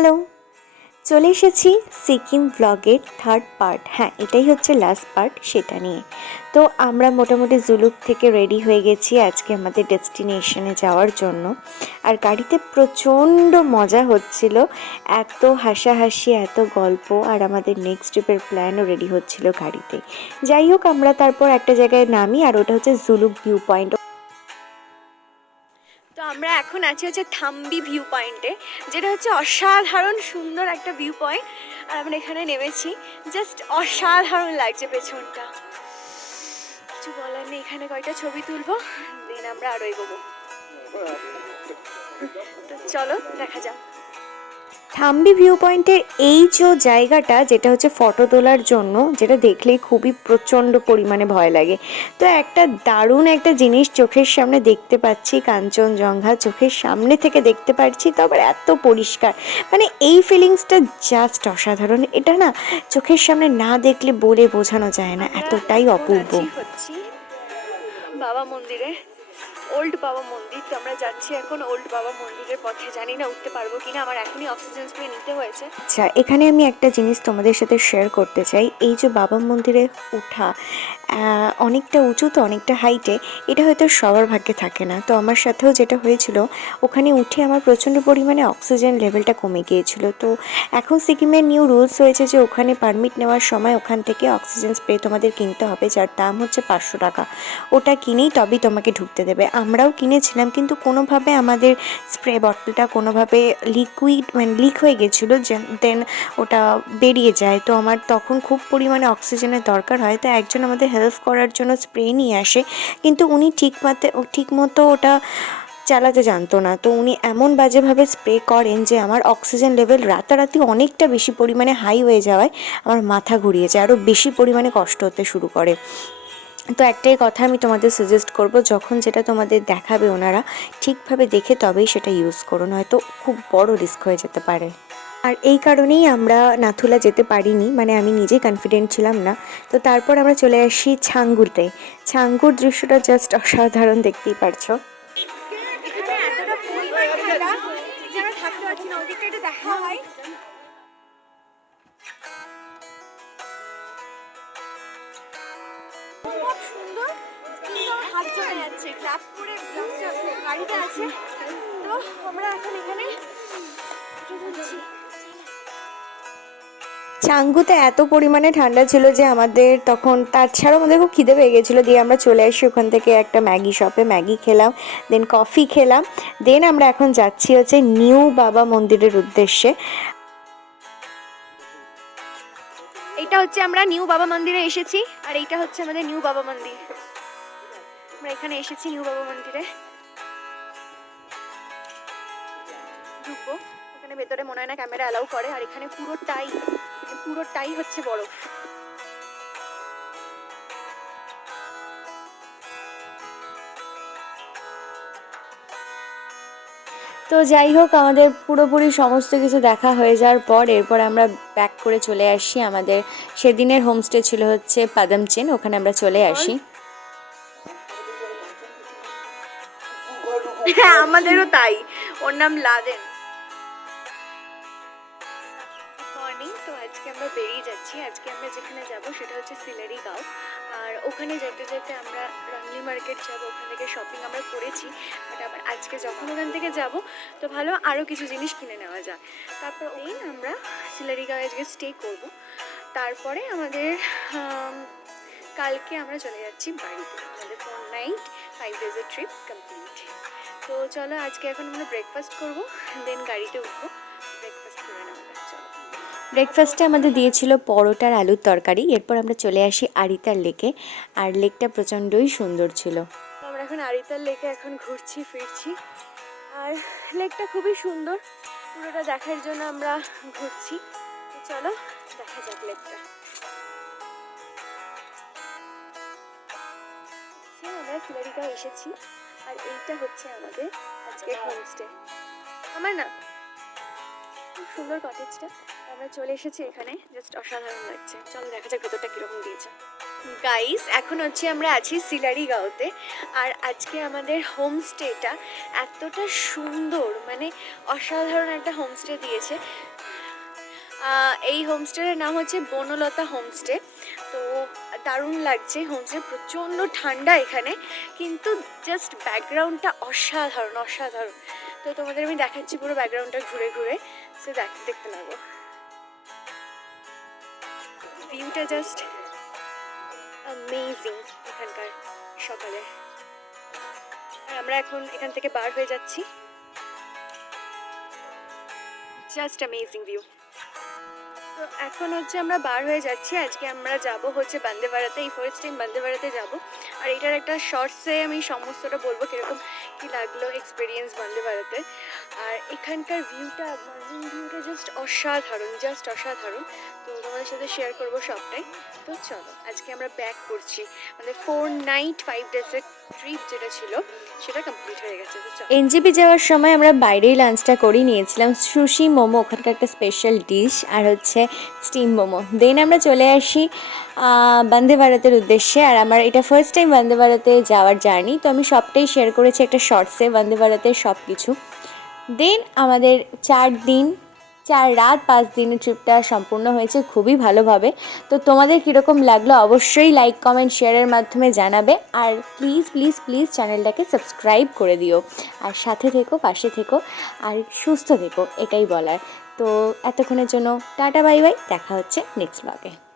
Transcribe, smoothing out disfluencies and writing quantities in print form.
Hello, চলে এসেছি সিকিম ব্লগের থার্ড পার্ট। হ্যাঁ, এটাই হচ্ছে লাস্ট পার্ট, সেটা নিয়ে। তো আমরা মোটামুটি জুলুক থেকে রেডি হয়ে গেছি আজকে আমাদের ডেস্টিনেশনে যাওয়ার জন্য। আর গাড়িতে প্রচণ্ড মজা হচ্ছিল, এত হাসাহাসি, এত গল্প, আর আমাদের নেক্সট ট্রিপের প্ল্যানও রেডি হচ্ছিল গাড়িতে। যাই হোক, আমরা তারপর একটা জায়গায় নামি, আর ওটা হচ্ছে জুলুক ভিউ পয়েন্ট। তো আমরা এখন আছি থাম্বি ভিউ পয়েন্টে, যেটা হচ্ছে অসাধারণ সুন্দর একটা ভিউ পয়েন্ট। আর আমরা এখানে নেমেছি, জাস্ট অসাধারণ লাগছে পেছনটা, কিছু বলার নেই। এখানে কয়েকটা ছবি তুলবো, দেন আমরা আরো এগোবো। তো চলো দেখা যাক। থাম্বি ভিউ পয়েন্টের এই যে জায়গাটা, যেটা হচ্ছে ফটো তোলার জন্য, যেটা দেখলেই খুবই প্রচণ্ড পরিমাণে ভয় লাগে। তো একটা দারুণ একটা জিনিস চোখের সামনে দেখতে পাচ্ছি, কাঞ্চনজঙ্ঘা চোখের সামনে থেকে দেখতে পাচ্ছি, তো আবার এত পরিষ্কার, মানে এই ফিলিংসটা জাস্ট অসাধারণ। এটা না চোখের সামনে না দেখলে বলে বোঝানো যায় না, এতটাই অপূর্ব। বাবা মন্দিরে, ওল্ড বাবা মন্দির। তো আমরা যাচ্ছি এখন ওল্ড বাবা মন্দিরের পথে, জানি না উঠতে পারবো কিনা, আমার এখনই অক্সিজেন স্প্রে নিতে হয়েছে। আচ্ছা, এখানে আমি একটা জিনিস তোমাদের সাথে শেয়ার করতে চাই। এই যে বাবা মন্দিরে ওঠা অনেকটা উঁচু, তো অনেকটা হাইটে, এটা হয়তো সবার ভাগ্যে থাকে না। তো আমার সাথেও যেটা হয়েছিল, ওখানে উঠে আমার প্রচণ্ড পরিমাণে অক্সিজেন লেভেলটা কমে গিয়েছিল। তো এখন সিকিমের নিউ রুলস হয়েছে যে ওখানে পারমিট নেওয়ার সময় ওখান থেকে অক্সিজেন স্প্রে তোমাদের কিনতে হবে, যার দাম হচ্ছে 500 টাকা। ওটা কিনেই তবেই তোমাকে ঢুকতে দেবে। আমরাও কিনেছিলাম, কিন্তু কোনোভাবে আমাদের স্প্রে বটলটা কোনোভাবে লিক হয়ে গেছিলো, দেন ওটা বেরিয়ে যায়। তো আমার তখন খুব পরিমাণে অক্সিজেনের দরকার হয়, তো একজন আমাদের হেল্প করার জন্য স্প্রে নিয়ে আসে, কিন্তু উনি ঠিকমতো ওটা চালাতে জানতো না। তো উনি এমন বাজেভাবে স্প্রে করেন যে আমার অক্সিজেন লেভেল রাতারাতি অনেকটা বেশি পরিমাণে হাই হয়ে যাওয়ায় আমার মাথা ঘুরিয়ে যায়, আরও বেশি পরিমাণে কষ্ট হতে শুরু করে। তো একটাই কথা আমি তোমাদের সাজেস্ট করব, যখন যেটা তোমাদের দেখাবে ওনারা, ঠিকভাবে দেখে তবেই সেটা ইউজ করো, নয়তো খুব বড় রিস্ক হয়ে যেতে পারে। আর এই কারণেই আমরা নাথুলা যেতে পারিনি, মানে আমি নিজেই কনফিডেন্ট ছিলাম না। তো তারপর আমরা চলে আসি ছাঙ্গুতে। ছাঙ্গুর দৃশ্যটা জাস্ট অসাধারণ, দেখতেই পারছো। এখানে এতটা পরিমাণ ঠান্ডা যে আমরা থাকতে পারছি না, ওদিকটা একটু দেখা হয়। খুব সুন্দর, কিন্তু আমার হাত জমে যাচ্ছে, গ্লাভস পরে গাড়িতে আছে। তো আমরা এখন এখানে চাঙ্গুতে এত পরিমাণে ঠান্ডা ছিল যে আমাদের তখন, তাছাড়াও আমাদের খুব খিদে পেয়ে গেছিলো। দিয়ে আমরা চলে আসি ওখান থেকে একটা ম্যাগি শপে, ম্যাগি খেলাম, দেন কফি খেলাম, দেন আমরা এখন যাচ্ছি হচ্ছে নিউ বাবা মন্দিরের উদ্দেশ্যে। এইটা হচ্ছে আমরা নিউ বাবা মন্দিরে এসেছি, আর এইটা হচ্ছে আমাদের নিউ বাবা মন্দির। আমরা এখানে এসেছি নিউ বাবা মন্দিরে, ঢুকবো। এখানে ভেতরে মনে হয় না ক্যামেরা অ্যালাউ করে, আর এখানে পুরোটাই হচ্ছে বরফ। তো যাই হোক, আমাদের পুরোপুরি সমস্ত কিছু দেখা হয়ে যাওয়ার পর এরপর আমরা ব্যাক করে চলে আসি। আমাদের সেদিনের হোমস্টে ছিল হচ্ছে পাদামচেন, ওখানে আমরা চলে আসি। হ্যাঁ, আমাদেরও তাই, ওর নাম লাদেন। মর্নিং। তো আজকে আমরা বেরিয়ে যাচ্ছি। আজকে আমরা যেখানে যাব সেটা হচ্ছে সিলারি গাঁও। আর ওখানে যেতে যেতে আমরা রাংলি মার্কেট যাব, ওখান থেকে শপিং আমরা করেছি, বাট আবার আজকে যখন ওখান থেকে যাব তো ভালো আরও কিছু জিনিস কিনে নেওয়া যায়। তারপর আমরা সিলারি গাঁও আজকে স্টে করব। তারপরে আমাদের কালকে আমরা চলে যাচ্ছি বাড়িতে। আমাদের 4 নাইট 5 ডেজের ট্রিপ কমপ্লিট। তো চলো, আজকে এখন আমরা ব্রেকফাস্ট করবো, দেন গাড়িতে উঠবো, ব্রেকফাস্ট করে নেওয়া যাক। চলো। ব্রেকফাস্টে আমাদের দিয়েছিল পরোটার আলুর তরকারি। এরপর আমরা চলে আসি আরিতার লেকে, আর লেকটা প্রচণ্ডই সুন্দর ছিল। আমরা এখন আরিতার লেকে এখন ঘুরছি ফিরছি, আর লেকটা খুবই সুন্দর, পুরোটা দেখার জন্য আমরা ঘুরছি। চলো দেখা যাক লেকটা। আমরা সিলারিগাঁও এসেছি, আর এইটা হচ্ছে আমাদের আজকের হোমস্টে। আমার না খুব সুন্দর কটেজটা। আমরা চলে এসেছি এখানে, জাস্ট অসাধারণ লাগছে। চলো দেখা যাক ভেতরটা কীরকম দিয়েছে। গাইস, এখন হচ্ছে আমরা আছি সিলারিগাঁওতে। আর আজকে আমাদের হোমস্টেটা এতটা সুন্দর, মানে অসাধারণ একটা হোমস্টে দিয়েছে। এই হোমস্টের নাম হচ্ছে বনলতা হোমস্টে। তো দারুণ লাগছে হোমস্টে, প্রচণ্ড ঠান্ডা এখানে, কিন্তু জাস্ট ব্যাকগ্রাউন্ডটা অসাধারণ অসাধারণ। তো তোমাদের আমি দেখাচ্ছি পুরো ব্যাকগ্রাউন্ডটা ঘুরে ঘুরে, সে দেখতে লাগো। ভিউটা জাস্ট অ্যামেজিং এখানকার সকালে। আর আমরা এখন এখান থেকে বার হয়ে যাচ্ছি। Just amazing view. তো এখন হচ্ছে আমরা বার হয়ে যাচ্ছি। আজকে আমরা যাব হচ্ছে বন্দে ভারতে, এই ফার্স্ট টাইম বন্দে ভারতে যাবো। আর এটার একটা শর্টসে আমি সমস্তটা বলবো কীরকম কী লাগলো এক্সপিরিয়েন্স বন্দে ভারতের। আর এখানকার ভিউটা, মর্নিং ভিউটা জাস্ট অসাধারণ, জাস্ট অসাধারণ। তো তোমাদের সাথে শেয়ার করবো সবটাই। তো চলো, আজকে আমরা ব্যাক করছি। আমাদের 4 নাইট 5 ডেজের ট্রিপ যেটা ছিল সেটা কমপ্লিট হয়ে গেছে। তো এনজেপি যাওয়ার সময় আমরা বাইরেই লাঞ্চটা করে নিয়েছিলাম, সুশি মোমো ওখানকার একটা স্পেশাল ডিশ, আর হচ্ছে স্টিম মোমো। দেন আমরা চলে আসি বন্দে ভারতের উদ্দেশ্যে। আর আমার এটা ফার্স্ট টাইম বন্দে ভারতে যাওয়ার জার্নি, তো আমি সবটাই শেয়ার করেছি একটা শর্টসে বন্দে ভারতের সব কিছু। দেন আমাদের 4 দিন 4 রাত 5 দিনের ট্রিপটা সম্পূর্ণ হয়েছে খুবই ভালোভাবে। তো তোমাদের কীরকম লাগলো অবশ্যই লাইক কমেন্ট শেয়ারের মাধ্যমে জানাবে। আর প্লিজ প্লিজ প্লিজ চ্যানেলটাকে সাবস্ক্রাইব করে দিও। আর সাথে থেকো, পাশে থেকো, আর সুস্থ থেকো, এটাই বলার। তো এতক্ষণের জন্য টাটা বাই বাই, দেখা হচ্ছে নেক্সট ব্লগে।